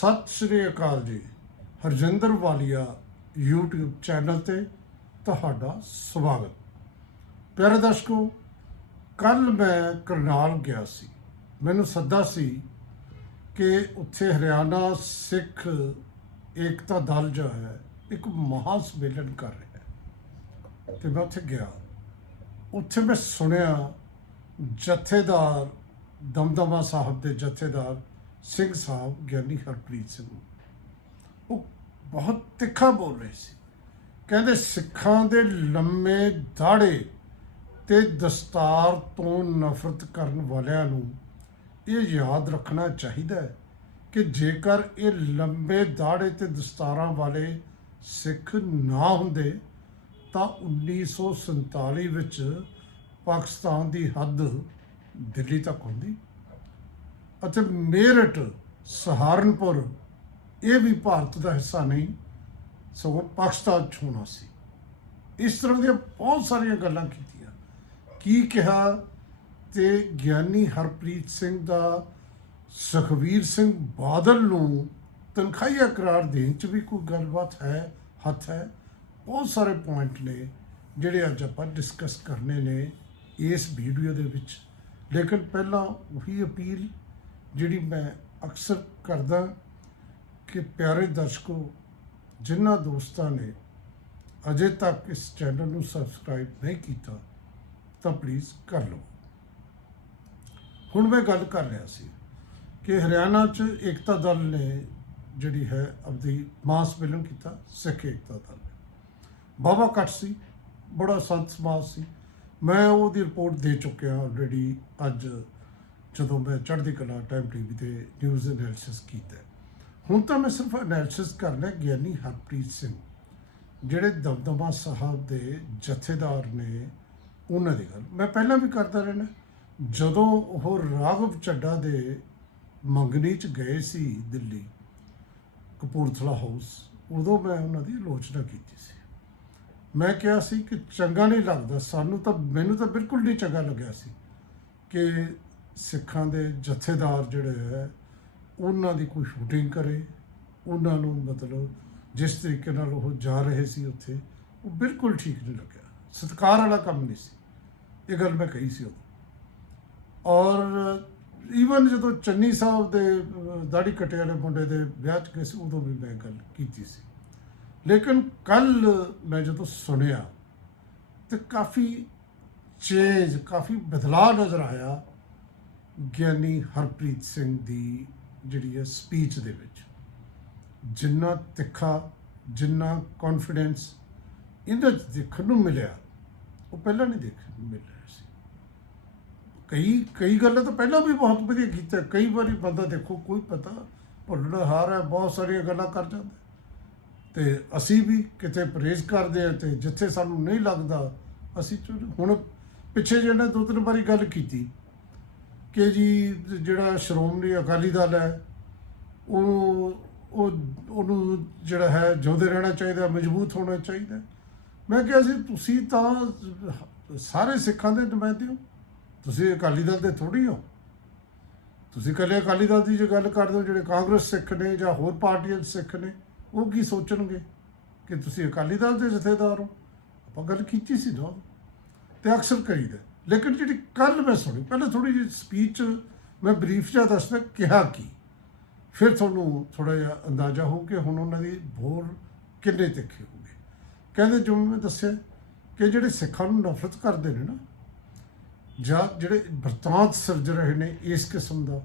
ਸਤਿ ਸ੍ਰੀ ਅਕਾਲ ਜੀ। ਹਰਜਿੰਦਰ ਵਾਲੀਆ YouTube channel ਤੇ ਤੁਹਾਡਾ ਸਵਾਗਤ। ਪਿਆਰੇ ਦਰਸ਼ਕੋ ਕੱਲ ਮੈਂ ਕਰਨਾਲ ਗਿਆ ਸੀ। ਮੈਨੂੰ ਸੱਦਾ ਸੀ ਕਿ ਉੱਥੇ ਹਰਿਆਣਾ ਸਿੱਖ ਏਕਤਾ ਦਲ ਜੋ ਹੈ, ਇੱਕ ਮਹਾਂ ਸੰਮੇਲਨ ਕਰ ਰਿਹਾ ਹੈ। ਤੇ ਮੈਂ ਉੱਥੇ ਗਿਆ। ਉੱਥੇ ਮੈਂ ਸੁਣਿਆ ਜਥੇਦਾਰ ਦਮਦਮਾ ਸਾਹਿਬ ਦੇ ਜਥੇਦਾਰ ਸਿੰਘ ਸਾਹਿਬ ਗਿਆਨੀ ਹਰਪ੍ਰੀਤ ਸਿੰਘ ਉਹ ਬਹੁਤ ਤਿੱਖਾ ਬੋਲ ਰਹੇ ਸੀ। ਕਹਿੰਦੇ, ਸਿੱਖਾਂ ਦੇ ਲੰਮੇ ਦਾੜੇ ਤੇ ਦਸਤਾਰ ਤੋਂ ਨਫ਼ਰਤ ਕਰਨ ਵਾਲਿਆਂ ਨੂੰ ਇਹ ਯਾਦ ਰੱਖਣਾ ਚਾਹੀਦਾ ਹੈ ਕਿ ਜੇਕਰ ਇਹ ਲੰਬੇ ਦਾੜੇ ਤੇ ਦਸਤਾਰਾਂ ਵਾਲੇ ਸਿੱਖ ਨਾ ਹੁੰਦੇ, ਤਾਂ 1947 ਵਿੱਚ ਪਾਕਿਸਤਾਨ ਦੀ ਹੱਦ ਦਿੱਲੀ ਤੱਕ ਹੁੰਦੀ। ਅਤੇ ਮੇਰਠ, ਸਹਾਰਨਪੁਰ ਇਹ ਵੀ ਭਾਰਤ ਦਾ ਹਿੱਸਾ ਨਹੀਂ, ਸਗੋਂ ਪਾਕਿਸਤਾਨ 'ਚ ਹੋਣਾ ਸੀ। ਇਸ ਤਰ੍ਹਾਂ ਦੀਆਂ ਬਹੁਤ ਸਾਰੀਆਂ ਗੱਲਾਂ ਕੀਤੀਆਂ। ਕੀ ਕਿਹਾ ਤੇ ਗਿਆਨੀ ਹਰਪ੍ਰੀਤ ਸਿੰਘ ਦਾ ਸੁਖਵੀਰ ਸਿੰਘ ਬਾਦਲ ਨੂੰ ਤਨਖਾਹੀਆ ਕਰਾਰ ਦੇਣ 'ਚ ਵੀ ਕੋਈ ਗੱਲਬਾਤ ਹੈ, ਹੱਥ ਹੈ? ਬਹੁਤ ਸਾਰੇ ਪੁਆਇੰਟ ਨੇ ਜਿਹੜੇ ਅੱਜ ਆਪਾਂ ਡਿਸਕਸ ਕਰਨੇ ਨੇ ਇਸ ਵੀਡੀਓ ਦੇ ਵਿੱਚ। ਲੇਕਿਨ ਪਹਿਲਾਂ ਉਹੀ ਅਪੀਲ ਜਿਹੜੀ ਮੈਂ ਅਕਸਰ ਕਰਦਾ ਕਿ ਪਿਆਰੇ ਦਰਸ਼ਕੋ, ਜਿਨ੍ਹਾਂ ਦੋਸਤਾਂ ਨੇ ਅਜੇ ਤੱਕ ਇਸ ਚੈਨਲ ਨੂੰ ਸਬਸਕ੍ਰਾਈਬ ਨਹੀਂ ਕੀਤਾ, ਤਾਂ ਪਲੀਜ਼ ਕਰ ਲਓ ਹੁਣ ਮੈਂ ਗੱਲ ਕਰ ਰਿਹਾ ਸੀ ਕਿ ਹਰਿਆਣਾ 'ਚ ਏਕਤਾ ਦਲ ਨੇ ਜਿਹੜੀ ਹੈ ਆਪਦੀ ਮਾਸ ਮਿਲਨ ਕੀਤਾ, ਸਿੱਖ ਏਕਤਾ ਦਲ ਨੇ। ਬਾਬਾ ਕੱਟ ਸੀ, ਬੜਾ ਸੰਤ ਸਮਾਜ ਸੀ। ਮੈਂ ਉਹਦੀ ਰਿਪੋਰਟ ਦੇ ਚੁੱਕਿਆ ਆਲਰੇਡੀ ਅੱਜ ਜਦੋਂ ਮੈਂ ਚੜ੍ਹਦੀ ਕਲਾ ਟਾਈਮ ਟੀਵੀ ਤੇ ਨਿਊਜ਼ ਐਨਾਲਿਸਿਸ ਕੀਤਾ। ਹੁਣ ਤਾਂ ਮੈਂ ਸਿਰਫ ਐਨਾਲਿਸਿਸ ਕਰਨਾ ਗਿਆਨੀ ਹਰਪ੍ਰੀਤ ਸਿੰਘ, ਜਿਹੜੇ ਦਮਦਮਾ ਸਾਹਿਬ ਦੇ ਜਥੇਦਾਰ ਨੇ ਉਹਨਾਂ ਦੀ ਗੱਲ। ਮੈਂ ਪਹਿਲਾਂ ਵੀ ਕਰਦਾ ਰਹਿਣਾ ਜਦੋਂ ਉਹ ਰਾਘਵ ਚੱਡਾ ਦੇ ਮੰਗਣੀ ਚ ਗਏ ਸੀ ਦਿੱਲੀ, ਕਪੂਰਥਲਾ ਹਾਊਸ ਉਦੋਂ ਮੈਂ ਉਹਨਾਂ ਦੀ ਆਲੋਚਨਾ ਕੀਤੀ ਸੀ। ਮੈਂ ਕਿਹਾ ਸੀ ਕਿ ਚੰਗਾ ਨਹੀਂ ਲੱਗਦਾ, ਸਾਨੂੰ ਤਾਂ, ਮੈਨੂੰ ਤਾਂ ਬਿਲਕੁਲ ਨਹੀਂ ਚੰਗਾ ਲੱਗਿਆ ਸੀ ਕਿ ਸਿੱਖਾਂ ਦੇ ਜਥੇਦਾਰ ਜਿਹੜੇ ਹੈ, ਉਹਨਾਂ ਦੀ ਕੋਈ ਸ਼ੂਟਿੰਗ ਕਰੇ, ਉਹਨਾਂ ਨੂੰ ਮਤਲਬ ਜਿਸ ਤਰੀਕੇ ਨਾਲ ਉਹ ਜਾ ਰਹੇ ਸੀ ਉੱਥੇ, ਉਹ ਬਿਲਕੁਲ ਠੀਕ ਨਹੀਂ ਲੱਗਿਆ। ਸਤਿਕਾਰ ਵਾਲਾ ਕੰਮ ਨਹੀਂ ਸੀ। ਇਹ ਗੱਲ ਮੈਂ ਕਹੀ ਸੀ ਉਦੋਂ। ਔਰ ਈਵਨ ਜਦੋਂ ਚੰਨੀ ਸਾਹਿਬ ਦੇ ਦਾੜੀ ਕੱਟੇ ਵਾਲੇ ਮੁੰਡੇ ਦੇ ਵਿਆਹ 'ਚ ਗਏ ਸੀ, ਉਦੋਂ ਵੀ ਮੈਂ ਗੱਲ ਕੀਤੀ ਸੀ। ਲੇਕਿਨ ਕੱਲ ਮੈਂ ਜਦੋਂ ਸੁਣਿਆ, ਤੇ ਕਾਫੀ ਚੇਂਜ ਕਾਫੀ ਬਦਲਾਅ ਨਜ਼ਰ ਆਇਆ ਗਿਆਨੀ ਹਰਪ੍ਰੀਤ ਸਿੰਘ ਦੀ ਜਿਹੜੀ ਹੈ ਸਪੀਚ ਦੇ ਵਿੱਚ, ਜਿੰਨਾ ਤਿੱਖਾ, ਜਿੰਨਾ ਕੌਨਫੀਡੈਂਸ ਇਹਦੇ 'ਚ ਦੇਖਣ ਨੂੰ ਮਿਲਿਆ, ਉਹ ਪਹਿਲਾਂ ਨਹੀਂ ਦੇਖਣ ਨੂੰ ਮਿਲ ਰਿਹਾ ਸੀ। ਕਈ ਕਈ ਗੱਲਾਂ ਤਾਂ ਪਹਿਲਾਂ ਵੀ ਬਹੁਤ ਵਧੀਆ ਕੀਤਾ ਕਈ ਵਾਰੀ ਬੰਦਾ ਦੇਖੋ ਕੋਈ ਪਤਾ, ਭੁੱਲਣਾ ਹਾਰ ਹੈ, ਬਹੁਤ ਸਾਰੀਆਂ ਗੱਲਾਂ ਕਰ ਜਾਂਦਾ। ਤੇ ਅਸੀਂ ਵੀ ਕਿਤੇ ਪ੍ਰੇਜ਼ ਕਰਦੇ ਆ ਤੇ ਜਿੱਥੇ ਸਾਨੂੰ ਨਹੀਂ ਲੱਗਦਾ, ਅਸੀਂ ਹੁਣ ਪਿੱਛੇ ਜਿਹਨੇ ਦੋ ਤਿੰਨ ਵਾਰੀ ਗੱਲ ਕੀਤੀ ਕਿ ਜੀ ਜਿਹੜਾ ਸ਼੍ਰੋਮਣੀ ਅਕਾਲੀ ਦਲ ਹੈ, ਉਹ ਉਹ, ਉਹਨੂੰ ਜਿਹੜਾ ਹੈ ਜਿਉਂਦੇ ਰਹਿਣਾ ਚਾਹੀਦਾ, ਮਜ਼ਬੂਤ ਹੋਣਾ ਚਾਹੀਦਾ। ਮੈਂ ਕਿਹਾ ਸੀ ਤੁਸੀਂ ਤਾਂ ਸਾਰੇ ਸਿੱਖਾਂ ਦੇ ਨੁਮਾਇੰਦੇ ਹੋ। ਤੁਸੀਂ ਅਕਾਲੀ ਦਲ ਦੇ ਥੋੜੀ ਹੋ। ਤੁਸੀਂ ਇਕੱਲੇ ਅਕਾਲੀ ਦਲ ਦੀ ਜੇ ਗੱਲ ਕਰਦੇ ਹੋ, ਜਿਹੜੇ ਕਾਂਗਰਸ ਸਿੱਖ ਨੇ ਜਾਂ ਹੋਰ ਪਾਰਟੀਆਂ ਦੇ ਸਿੱਖ ਨੇ, ਉਹ ਕੀ ਸੋਚਣਗੇ ਕਿ ਤੁਸੀਂ ਅਕਾਲੀ ਦਲ ਦੇ ਜਥੇਦਾਰ ਹੋ? ਆਪਾਂ ਗੱਲ ਕੀਤੀ ਸੀ ਨਾ। ਤੇ ਅਕਸਰ ਕਰੀਦਾ। ਲੇਕਿਨ ਜਿਹੜੀ ਕੱਲ ਮੈਂ ਸੁਣੀ, ਪਹਿਲਾਂ ਥੋੜੀ ਜਿਹੀ ਸਪੀਚ ਮੈਂ ਬਰੀਫ ਜਿਹਾ ਦੱਸਦਾ, ਕਿਹਾ ਕੀ? ਫਿਰ ਤੁਹਾਨੂੰ ਥੋੜਾ ਜਿਹਾ ਅੰਦਾਜ਼ਾ ਹੋ ਕਿ ਹੁਣ ਉਹਨਾਂ ਦੀ ਬੋਰ ਕਿੰਨੇ ਤਿੱਖੇ ਹੋਗੇ ਕਹਿੰਦੇ ਜਿਵੇਂ ਮੈਂ ਦੱਸਿਆ ਕਿ ਜਿਹੜੇ ਸਿੱਖਾਂ ਨੂੰ ਨਫ਼ਰਤ ਕਰਦੇ ਨੇ ਨਾ, ਜਾਂ ਜਿਹੜੇ ਵਰਤਾਂਤ ਸਿਰਜ ਰਹੇ ਨੇ ਇਸ ਕਿਸਮ ਦਾ,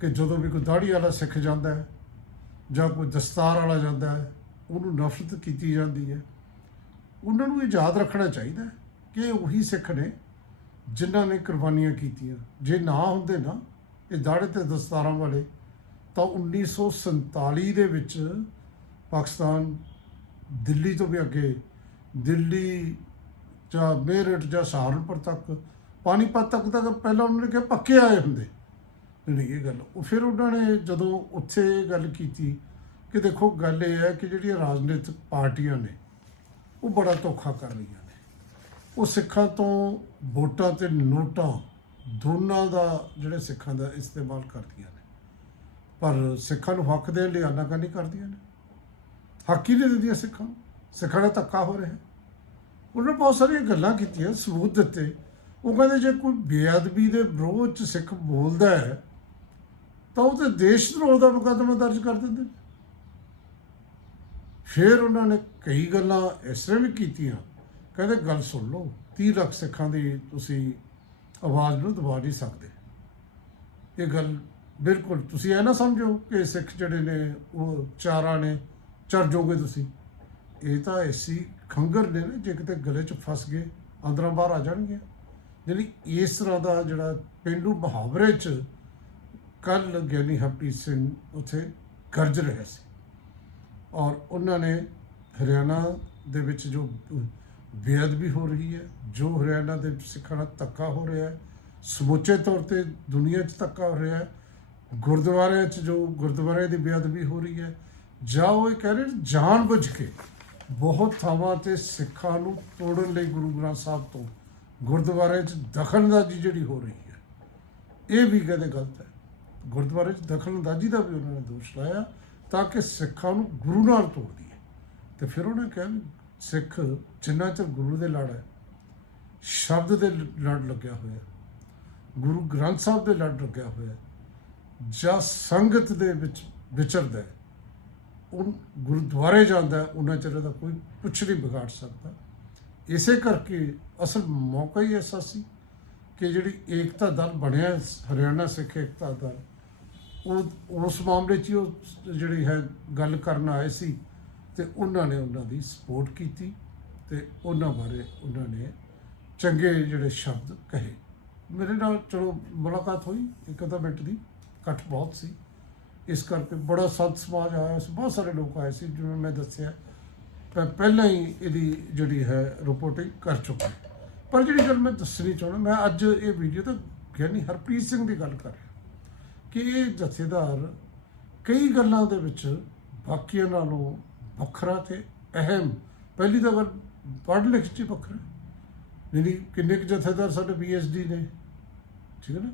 ਕਿ ਜਦੋਂ ਵੀ ਕੋਈ ਦਾੜੀ ਵਾਲਾ ਸਿੱਖ ਜਾਂਦਾ ਹੈ, ਜਾਂ ਕੋਈ ਦਸਤਾਰ ਵਾਲਾ ਜਾਂਦਾ ਹੈ, ਉਹਨੂੰ ਨਫ਼ਰਤ ਕੀਤੀ ਜਾਂਦੀ ਹੈ। ਉਹਨਾਂ ਨੂੰ ਇਹ ਯਾਦ ਰੱਖਣਾ ਚਾਹੀਦਾ ਕਿ ਉਹੀ ਸਿੱਖ ਨੇ ਜਿਨ੍ਹਾਂ ਨੇ ਕੁਰਬਾਨੀਆਂ ਕੀਤੀਆਂ, ਜੇ ਨਾ ਹੁੰਦੇ ਨਾ, ਇਹ ਦਾੜੇ ਤੇ ਦਸਤਾਰਾਂ ਵਾਲੇ, ਤਾਂ 1947 ਦੇ ਵਿੱਚ ਪਾਕਿਸਤਾਨ ਦਿੱਲੀ ਤੋਂ ਵੀ ਅੱਗੇ, ਦਿੱਲੀ ਜਾਂ ਮੇਰਠ ਜਾਂ ਸਹਾਰਨਪੁਰ ਤੱਕ, ਪਾਣੀਪਤ ਤੱਕ ਤਾਂ ਪਹਿਲਾਂ ਉਹਨਾਂ ਨੇ ਕਿਹਾ ਪੱਕੇ ਆਏ ਹੁੰਦੇ। ਨਹੀਂ ਇਹ ਗੱਲ, ਉਹ ਫਿਰ ਉਹਨਾਂ ਨੇ ਜਦੋਂ ਉੱਥੇ ਇਹ ਗੱਲ ਕੀਤੀ ਕਿ ਦੇਖੋ ਗੱਲ ਇਹ ਹੈ ਕਿ ਜਿਹੜੀਆਂ ਰਾਜਨੀਤਿਕ ਪਾਰਟੀਆਂ ਨੇ, ਉਹ ਬੜਾ ਧੋਖਾ ਕਰ ਰਹੀਆਂ ਨੇ। ਉਹ ਸਿੱਖਾਂ ਤੋਂ ਵੋਟਾਂ ਤੇ ਨੋਟਾਂ ਦੋਨਾਂ ਦਾ ਜਿਹੜੇ ਸਿੱਖਾਂ ਦਾ ਇਸਤੇਮਾਲ ਕਰਦੀਆਂ ਨੇ। ਪਰ ਸਿੱਖਾਂ ਨੂੰ ਹੱਕ ਦੇਣ ਲਈ ਆਨਾਕਾਨੀ ਕਰਦੀਆਂ ਨੇ। ਹੱਕ ਹੀ ਨਹੀਂ ਦਿੰਦੀਆਂ ਸਿੱਖਾਂ ਨੂੰ। ਸਿੱਖਾਂ ਦਾ ਧੱਕਾ ਹੋ ਰਿਹਾ। ਉਹਨਾਂ ਨੇ ਬਹੁਤ ਸਾਰੀਆਂ ਗੱਲਾਂ ਕੀਤੀਆਂ, ਸਬੂਤ ਦਿੱਤੇ। ਉਹ ਕਹਿੰਦੇ ਜੇ ਕੋਈ ਬੇਅਦਬੀ ਦੇ ਵਿਰੋਧ ਚ ਸਿੱਖ ਬੋਲਦਾ ਹੈ, ਤਾਂ ਉਹ ਤੇ ਦੇਸ਼ ਧਰੋਹ ਦਾ ਮੁਕੱਦਮਾ ਦਰਜ ਕਰ ਦਿੰਦੇ ਨੇ। ਫਿਰ ਉਹਨਾਂ ਨੇ ਕਈ ਗੱਲਾਂ ਇਸ ਤਰ੍ਹਾਂ ਵੀ ਕੀਤੀਆਂ ਕਹਿੰਦੇ ਗੱਲ ਸੁਣ ਲਓ 30 ਲੱਖ ਸਿੱਖਾਂ ਦੀ ਤੁਸੀਂ ਆਵਾਜ਼ ਨੂੰ ਦਬਾ ਨਹੀਂ ਸਕਦੇ। ਇਹ ਗੱਲ ਬਿਲਕੁਲ, ਤੁਸੀਂ ਇਹ ਨਾ ਸਮਝੋ ਕਿ ਸਿੱਖ ਜਿਹੜੇ ਨੇ, ਉਹ ਚਾਰਾਂ ਨੇ ਚੜ ਜਾਓਗੇ ਤੁਸੀਂ। ਇਹ ਤਾਂ ਐਸੀ ਖੰਗਰ ਨੇ ਨਾ, ਜੇ ਕਿਤੇ ਗਲੇ 'ਚ ਫਸ ਗਏ, ਅੰਦਰਾਂ ਬਾਹਰ ਆ ਜਾਣਗੇ ਜਿਹੜੀ ਇਸ ਤਰ੍ਹਾਂ ਦਾ ਜਿਹੜਾ ਪਿੰਡੂ ਮੁਹਾਵਰੇ 'ਚ ਕੱਲ ਗਿਆਨੀ ਹਰਪ੍ਰੀਤ ਸਿੰਘ ਉੱਥੇ ਗਰਜ ਰਿਹਾ ਸੀ। ਔਰ ਉਹਨਾਂ ਨੇ ਹਰਿਆਣਾ ਦੇ ਵਿੱਚ ਜੋ ਬੇਅਦਬੀ ਹੋ ਰਹੀ ਹੈ, ਜੋ ਹਰਿਆਣਾ ਦੇ ਸਿੱਖਾਂ ਨਾਲ ਧੱਕਾ ਹੋ ਰਿਹਾ ਹੈ, ਸਮੁੱਚੇ ਤੌਰ ਤੇ ਦੁਨੀਆ 'ਚ ਧੱਕਾ ਹੋ ਰਿਹਾ ਹੈ, ਗੁਰਦੁਆਰਿਆਂ 'ਚ ਜੋ ਗੁਰਦੁਆਰਿਆਂ ਦੀ ਬੇਅਦਬੀ ਹੋ ਰਹੀ ਹੈ, ਜਾਂ ਉਹ ਇਹ ਕਹਿ ਰਹੇ ਨੇ ਜਾਣ ਬੁੱਝ ਕੇ ਬਹੁਤ ਥਾਵਾਂ ਤੇ ਸਿੱਖਾਂ ਨੂੰ ਤੋੜਨ ਲਈ ਗੁਰੂ ਗ੍ਰੰਥ ਸਾਹਿਬ ਤੋਂ ਗੁਰਦੁਆਰਿਆਂ 'ਚ ਦਖਲਅੰਦਾਜ਼ੀ ਜਿਹੜੀ ਹੋ ਰਹੀ ਹੈ, ਇਹ ਵੀ ਕਦੇ ਗਲਤ ਹੈ। ਗੁਰਦੁਆਰੇ 'ਚ ਦਖਲਅੰਦਾਜ਼ੀ ਦਾ ਵੀ ਉਹਨਾਂ ਨੇ ਦੋਸ਼ ਲਾਇਆ ਤਾਂ ਕਿ ਸਿੱਖਾਂ ਨੂੰ ਗੁਰੂ ਨਾਲ ਤੋੜ ਦਈਏ ਤੇ ਫਿਰ ਉਹਨੇ ਕਿਹਾ ਵੀ ਸਿੱਖ ਜਿੰਨਾ ਚਿਰ ਗੁਰੂ ਦੇ ਲੜ ਹੈ, ਸ਼ਬਦ ਦੇ ਲੜ ਲੱਗਿਆ ਹੋਇਆ ਗੁਰੂ ਗ੍ਰੰਥ ਸਾਹਿਬ ਦੇ ਲੜ ਲੱਗਿਆ ਹੋਇਆ ਜਾਂ ਸੰਗਤ ਦੇ ਵਿੱਚ ਵਿਚਰਦਾ ਉਹ ਗੁਰਦੁਆਰੇ ਜਾਂਦਾ ਉਹਨਾਂ ਚਿਰ ਦਾ ਕੋਈ ਕੁਛ ਨਹੀਂ ਵਿਗਾੜ ਸਕਦਾ। ਇਸੇ ਕਰਕੇ ਅਸਲ ਮੌਕਾ ਹੀ ਐਸਾ ਸੀ ਕਿ ਜਿਹੜੀ ਏਕਤਾ ਦਲ ਬਣਿਆ, ਹਰਿਆਣਾ ਸਿੱਖ ਏਕਤਾ ਦਲ, ਉਹ ਉਸ ਮਾਮਲੇ 'ਚ ਹੀ ਉਹ ਜਿਹੜੀ ਹੈ ਗੱਲ ਕਰਨ ਆਏ ਸੀ। ਤੇ ਉਹਨਾਂ ਨੇ ਉਹਨਾਂ ਦੀ ਸਪੋਰਟ ਕੀਤੀ ਤੇ ਉਹਨਾਂ ਬਾਰੇ ਉਹਨਾਂ ਨੇ ਚੰਗੇ ਜਿਹੜੇ ਸ਼ਬਦ ਕਹੇ। ਮੇਰੇ ਨਾਲ ਚਲੋ ਮੁਲਾਕਾਤ ਹੋਈ, ਇੱਕ ਅੱਧਾ ਮਿੰਟ ਦੀ, ਇਕੱਠ ਬਹੁਤ ਸੀ। ਇਸ ਕਰਕੇ ਬੜਾ ਸੰਤ ਸਮਾਜ ਆਇਆ ਸੀ, ਬਹੁਤ ਸਾਰੇ ਲੋਕ ਆਏ ਸੀ, ਜਿਵੇਂ ਮੈਂ ਦੱਸਿਆ, ਮੈਂ ਪਹਿਲਾਂ ਹੀ ਇਹਦੀ ਜਿਹੜੀ ਹੈ ਰਿਪੋਰਟਿੰਗ ਕਰ ਚੁੱਕਾ ਪਰ ਜਿਹੜੀ ਗੱਲ ਮੈਂ ਦੱਸਣੀ ਚਾਹੁੰਦਾ, ਮੈਂ ਅੱਜ ਇਹ ਵੀਡੀਓ ਤਾਂ ਗਿਆਨੀ ਹਰਪ੍ਰੀਤ ਸਿੰਘ ਦੀ ਗੱਲ ਕਰ ਰਿਹਾ ਕਿ ਇਹ ਜਥੇਦਾਰ ਕਈ ਗੱਲਾਂ ਦੇ ਵਿੱਚ ਬਾਕੀਆਂ ਨਾਲੋਂ ਵੱਖਰਾ ਤੇ ਅਹਿਮ। ਪਹਿਲੀ ਤਾਂ ਗੱਲ ਪੜ੍ਹ ਲਿਖ ਚ ਵੱਖਰਾ। ਜਿਹੜੀ ਕਿੰਨੇ ਕੁ ਜਥੇਦਾਰ ਸਾਡੇ ਪੀਐਚਡੀ ਨੇ। ਠੀਕ ਹੈ ਨਾ?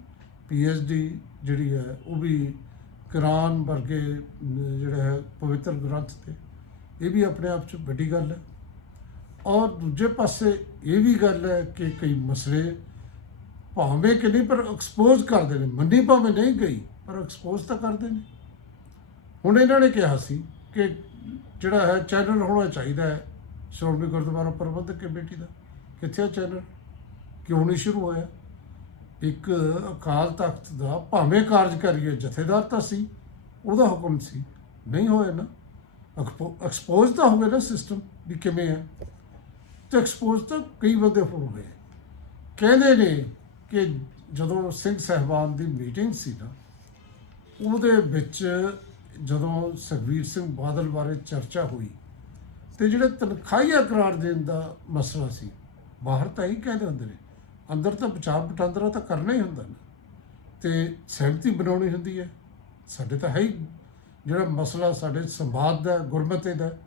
ਪੀਐਚਡੀ ਜਿਹੜੀ ਹੈ, ਉਹ ਵੀ ਕੁਰਾਨ ਵਰਗੇ ਜਿਹੜਾ ਹੈ, ਪਵਿੱਤਰ ਗ੍ਰੰਥ ਤੇ। ਇਹ ਵੀ ਆਪਣੇ ਆਪ ਚ ਵੱਡੀ ਗੱਲ ਹੈ। ਔਰ ਦੂਜੇ ਪਾਸੇ ਇਹ ਵੀ ਗੱਲ ਹੈ ਕਿ ਕਈ ਮਸਲੇ ਭਾਵੇਂ ਕਿ ਨਹੀਂ, ਪਰ ਐਕਸਪੋਜ਼ ਕਰਦੇ ਨੇ। ਮੰਨੀ ਭਾਵੇਂ ਨਹੀਂ ਗਈ, ਪਰ ਐਕਸਪੋਜ਼ ਤਾਂ ਕਰਦੇ ਨੇ। ਹੁਣ ਇਹਨਾਂ ਨੇ ਕਿਹਾ ਸੀ ਕਿ ਜਿਹੜਾ ਹੈ ਚੈਨਲ ਹੋਣਾ ਚਾਹੀਦਾ ਹੈ ਸ਼੍ਰੋਮਣੀ ਗੁਰਦੁਆਰਾ ਪ੍ਰਬੰਧਕ ਕਮੇਟੀ ਦਾ। ਕਿੱਥੇ ਹੈ ਚੈਨਲ? ਕਿਉਂ ਨਹੀਂ ਸ਼ੁਰੂ ਹੋਇਆ? ਇੱਕ ਅਕਾਲ ਤਖਤ ਦਾ ਭਾਵੇਂ ਕਾਰਜਕਾਰੀ ਜਥੇਦਾਰ ਤਾਂ ਸੀ, ਉਹਦਾ ਹੁਕਮ ਸੀ। ਨਹੀਂ ਹੋਇਆ ਨਾ। ਐਕਸਪੋਜ਼ ਤਾਂ ਹੋ ਗਿਆ ਨਾ ਸਿਸਟਮ ਵੀ ਕਿਵੇਂ ਹੈ। ਤੇ ਐਕਸਪੋਜ਼ ਤਾਂ ਕਈ ਬੰਦੇ ਹੋ ਗਏ। ਕਹਿੰਦੇ ਨੇ ਕਿ ਜਦੋਂ ਸਿੰਘ ਸਹਿਬਾਨ ਦੀ ਮੀਟਿੰਗ ਸੀ ਨਾ, ਉਹਦੇ ਵਿੱਚ ਜਦੋਂ ਸੁਖਬੀਰ ਸਿੰਘ ਬਾਦਲ ਬਾਰੇ ਚਰਚਾ ਹੋਈ ਤੇ ਜਿਹੜੇ ਤਨਖਾਹੀਆ ਕਰਾਰ ਦੇਣ ਦਾ ਮਸਲਾ ਸੀ, ਬਾਹਰ ਤਾਂ ਹੀ ਕਹਿੰਦੇ ਹੁੰਦੇ ਨੇ, ਅੰਦਰ ਤਾਂ ਬਚਾਅ ਬਟਾਂਦਰਾ ਤਾਂ ਕਰਨਾ ਹੀ ਹੁੰਦਾ ਨਾ। ਤੇ ਸਹਿਮਤੀ ਬਣਾਉਣੀ ਹੁੰਦੀ ਹੈ। ਸਾਡੇ ਤਾਂ ਹੈ ਹੀ ਜਿਹੜਾ ਮਸਲਾ ਸਾਡੇ ਸੰਵਾਦ ਦਾ, ਗੁਰਮਤੇ ਦਾ,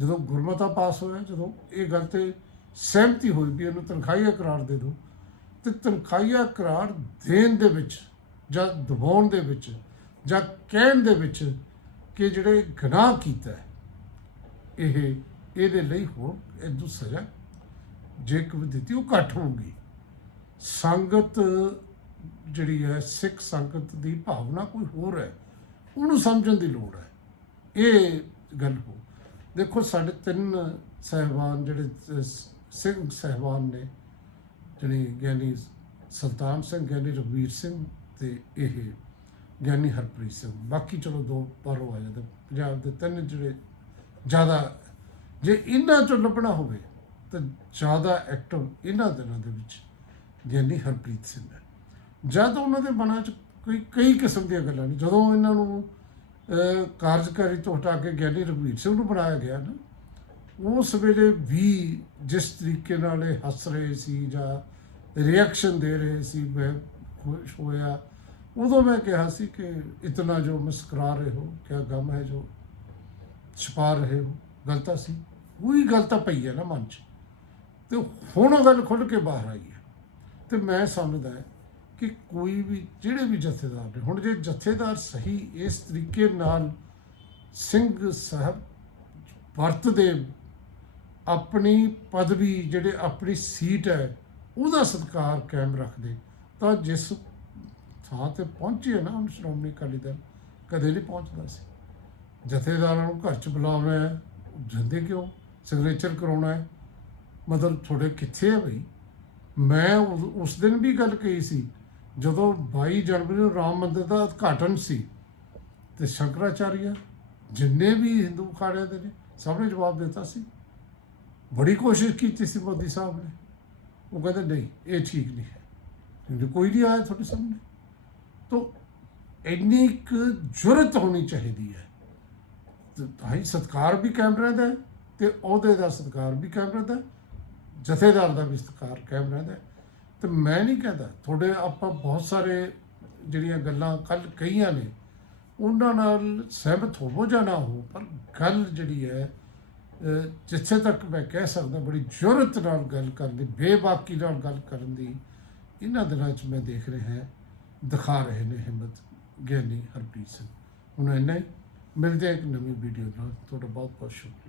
ਜਦੋਂ ਗੁਰਮਤਾ ਪਾਸ ਹੋਇਆ, ਜਦੋਂ ਇਹ ਗੱਲ ਤੇ ਸਹਿਮਤੀ ਹੋਈ ਵੀ ਇਹਨੂੰ ਤਨਖਾਹੀਆ ਕਰਾਰ ਦੇ ਦਿਓ, ਤੇ ਤਨਖਾਹੀਆ ਕਰਾਰ ਦੇਣ ਦੇ ਵਿੱਚ ਜਾਂ ਦਬਾਉਣ ਦੇ ਵਿੱਚ ਜਾਂ ਕਹਿਣ ਦੇ ਵਿੱਚ ਕਿ ਜਿਹੜੇ ਗੁਨਾਹ ਕੀਤਾ ਇਹ, ਇਹਦੇ ਲਈ ਹੋਰ ਇਹਨੂੰ ਸਜ਼ਾ ਜੇ ਕੋਈ ਦਿੱਤੀ, ਉਹ ਘੱਟ ਹੋਊਗੀ। ਸੰਗਤ ਜਿਹੜੀ ਹੈ, ਸਿੱਖ ਸੰਗਤ ਦੀ ਭਾਵਨਾ ਕੋਈ ਹੋਰ ਹੈ, ਉਹਨੂੰ ਸਮਝਣ ਦੀ ਲੋੜ ਹੈ। ਇਹ ਗੱਲ ਹੋ। ਦੇਖੋ, ਸਾਡੇ ਤਿੰਨ ਸਹਿਬਾਨ ਜਿਹੜੇ ਸਿੰਘ ਸਹਿਬਾਨ ਨੇ, ਜਿਹੜੇ ਗਿਆਨੀ ਸੁਲਤਾਨ ਸਿੰਘ, ਗਿਆਨੀ ਰਘਵੀਰ ਸਿੰਘ ਤੇ ਇਹ ਗਿਆਨੀ ਹਰਪ੍ਰੀਤ ਸਿੰਘ। ਬਾਕੀ ਚਲੋ ਦੋ ਬਾਹਰੋਂ ਆ ਜਾਂਦੇ। ਪੰਜਾਬ ਦੇ ਤਿੰਨ ਜਿਹੜੇ ਜ਼ਿਆਦਾ, ਜੇ ਇਹਨਾਂ ਚੋਂ ਲੱਭਣਾ ਹੋਵੇ, ਤਾਂ ਜ਼ਿਆਦਾ ਐਕਟਿਵ ਇਹਨਾਂ ਦਿਨਾਂ ਦੇ ਵਿੱਚ ਗਿਆਨੀ ਹਰਪ੍ਰੀਤ ਸਿੰਘ ਹੈ। ਜਦ ਉਹਨਾਂ ਦੇ ਮਨਾਂ 'ਚ ਕੋਈ ਕਈ ਕਿਸਮ ਦੀਆਂ ਗੱਲਾਂ ਨੇ। ਜਦੋਂ ਇਹਨਾਂ ਨੂੰ ਕਾਰਜਕਾਰੀ ਤੋਂ ਹਟਾ ਕੇ ਗਿਆਨੀ ਰਘਵੀਰ ਸਿੰਘ ਨੂੰ ਬਣਾਇਆ ਗਿਆ ਨਾ ਉਸ ਵੇਲੇ ਵੀ ਜਿਸ ਤਰੀਕੇ ਨਾਲ ਇਹ ਹੱਸ ਰਹੇ ਸੀ ਜਾਂ ਰਿਐਕਸ਼ਨ ਦੇ ਰਹੇ ਸੀ ਮੈਂ ਖੁਸ਼ ਹੋਇਆ ਉਦੋਂ ਮੈਂ ਕਿਹਾ ਸੀ ਕਿ ਇਤਨਾ ਜੋ ਮੁਸਕਰਾ ਰਹੇ ਹੋ, ਕਿਆ ਗਮ ਹੈ ਜੋ ਛਪਾ ਰਹੇ ਹੋ। ਗਲਤਾ ਸੀ। ਉਹੀ ਗਲਤਾ ਪਈ ਹੈ ਨਾ ਮਨ 'ਚ। ਤੇ ਹੁਣ ਉਹ ਗੱਲ ਖੁੱਲ ਕੇ ਬਾਹਰ ਆਈ ਹੈ। ਤੇ ਮੈਂ ਸਮਝਦਾ ਕਿ ਕੋਈ ਵੀ, ਜਿਹੜੇ ਵੀ ਜਥੇਦਾਰ ਨੇ, ਹੁਣ ਜੇ ਜਥੇਦਾਰ ਸਹੀ ਇਸ ਤਰੀਕੇ ਨਾਲ ਸਿੰਘ ਸਾਹਿਬ ਵਰਤਦੇ, ਆਪਣੀ ਪਦਵੀ, ਜਿਹੜੇ ਆਪਣੀ ਸੀਟ ਹੈ, ਉਹਦਾ ਸਤਿਕਾਰ ਕਾਇਮ ਰੱਖਦੇ, ਤਾਂ ਜਿਸ ਥਾਂ ਤੇ ਪਹੁੰਚੇ ਨਾ ਹੁਣ ਸ਼੍ਰੋਮਣੀ ਅਕਾਲੀ ਦਲ, ਕਦੇ ਨਹੀਂ ਪਹੁੰਚਦਾ ਸੀ। ਜਥੇਦਾਰਾਂ ਨੂੰ ਘਰ ਚ ਬੁਲਾਉਣਾ ਹੈ, ਜਾਂਦੇ ਕਿਉਂ? ਸਿਗਨੇਚਰ ਕਰਾਉਣਾ ਹੈ। ਮਤਲਬ ਤੁਹਾਡੇ ਕਿੱਥੇ ਹੈ ਬਈ? ਮੈਂ ਉਸ- ਉਸ ਦਿਨ ਵੀ ਗੱਲ ਕਹੀ ਸੀ, ਜਦੋਂ 22 ਜਨਵਰੀ ਨੂੰ ਰਾਮ ਮੰਦਿਰ ਦਾ ਉਦਘਾਟਨ ਸੀ, ਤੇ ਸ਼ੰਕਰਾਚਾਰੀਆ, ਜਿੰਨੇ ਵੀ ਹਿੰਦੂ ਅਖਾੜਿਆਂ ਦੇ ਨੇ, ਸਭ ਨੇ ਜਵਾਬ ਦਿੱਤਾ ਸੀ। ਬੜੀ ਕੋਸ਼ਿਸ਼ ਕੀਤੀ ਸੀ ਮੋਦੀ ਸਾਹਿਬ ਨੇ। ਉਹ ਕਹਿੰਦੇ, ਨਹੀਂ, ਇਹ ਠੀਕ ਨਹੀਂ ਹੈ। ਕੋਈ ਨਹੀਂ ਆਇਆ ਤੁਹਾਡੇ ਸਾਹਮਣੇ। ਤੋ ਇੰਨੀ ਕੁ ਜੁਰਤ ਹੋਣੀ ਚਾਹੀਦੀ ਹੈ ਤੇ ਭਾਈ ਸਤਕਾਰ ਵੀ ਕਾਇਮ ਰਹਿੰਦਾ ਹੈ ਤੇ ਅਹੁਦੇ ਦਾ ਸਤਕਾਰ ਵੀ ਕਾਇਮ ਰਹਿੰਦਾ ਜਥੇਦਾਰ ਦਾ ਵੀ ਸਤਕਾਰ ਕਾਇਮ ਰਹਿੰਦਾ ਹੈ। ਤੇ ਮੈਂ ਨਹੀਂ ਕਹਿੰਦਾ, ਤੁਹਾਡੇ ਆਪਾਂ ਬਹੁਤ ਸਾਰੇ ਜਿਹੜੀਆਂ ਗੱਲਾਂ ਕੱਲ ਕਹੀਆਂ ਨੇ, ਉਹਨਾਂ ਨਾਲ ਸਹਿਮਤ ਹੋਵੋ ਜਾਂ ਨਾ ਹੋ ਪਰ ਗੱਲ ਜਿਹੜੀ ਹੈ ਜਿੱਥੇ ਤੱਕ ਮੈਂ ਕਹਿ ਸਕਦਾ, ਬੜੀ ਜੁਰਤ ਨਾਲ ਗੱਲ ਕਰਨ ਦੀ, ਬੇਬਾਕੀ ਨਾਲ ਗੱਲ ਕਰਨ ਦੀ, ਇਹਨਾਂ ਦਿਨਾਂ 'ਚ ਮੈਂ ਦੇਖ ਰਿਹਾ ਹਾਂ ਦਿਖਾ ਰਹੇ ਨੇ ਹਿੰਮਤ ਗਿਆਨੀ ਹਰਪ੍ਰੀਤ ਸਿੰਘ। ਹੁਣ ਇੰਨਾ ਹੀ। ਮਿਲਦੇ ਹਾਂ ਇੱਕ ਨਵੀਂ ਵੀਡੀਓ ਨਾਲ। ਤੁਹਾਡਾ ਬਹੁਤ ਬਹੁਤ ਸ਼ੁਕਰੀਆ।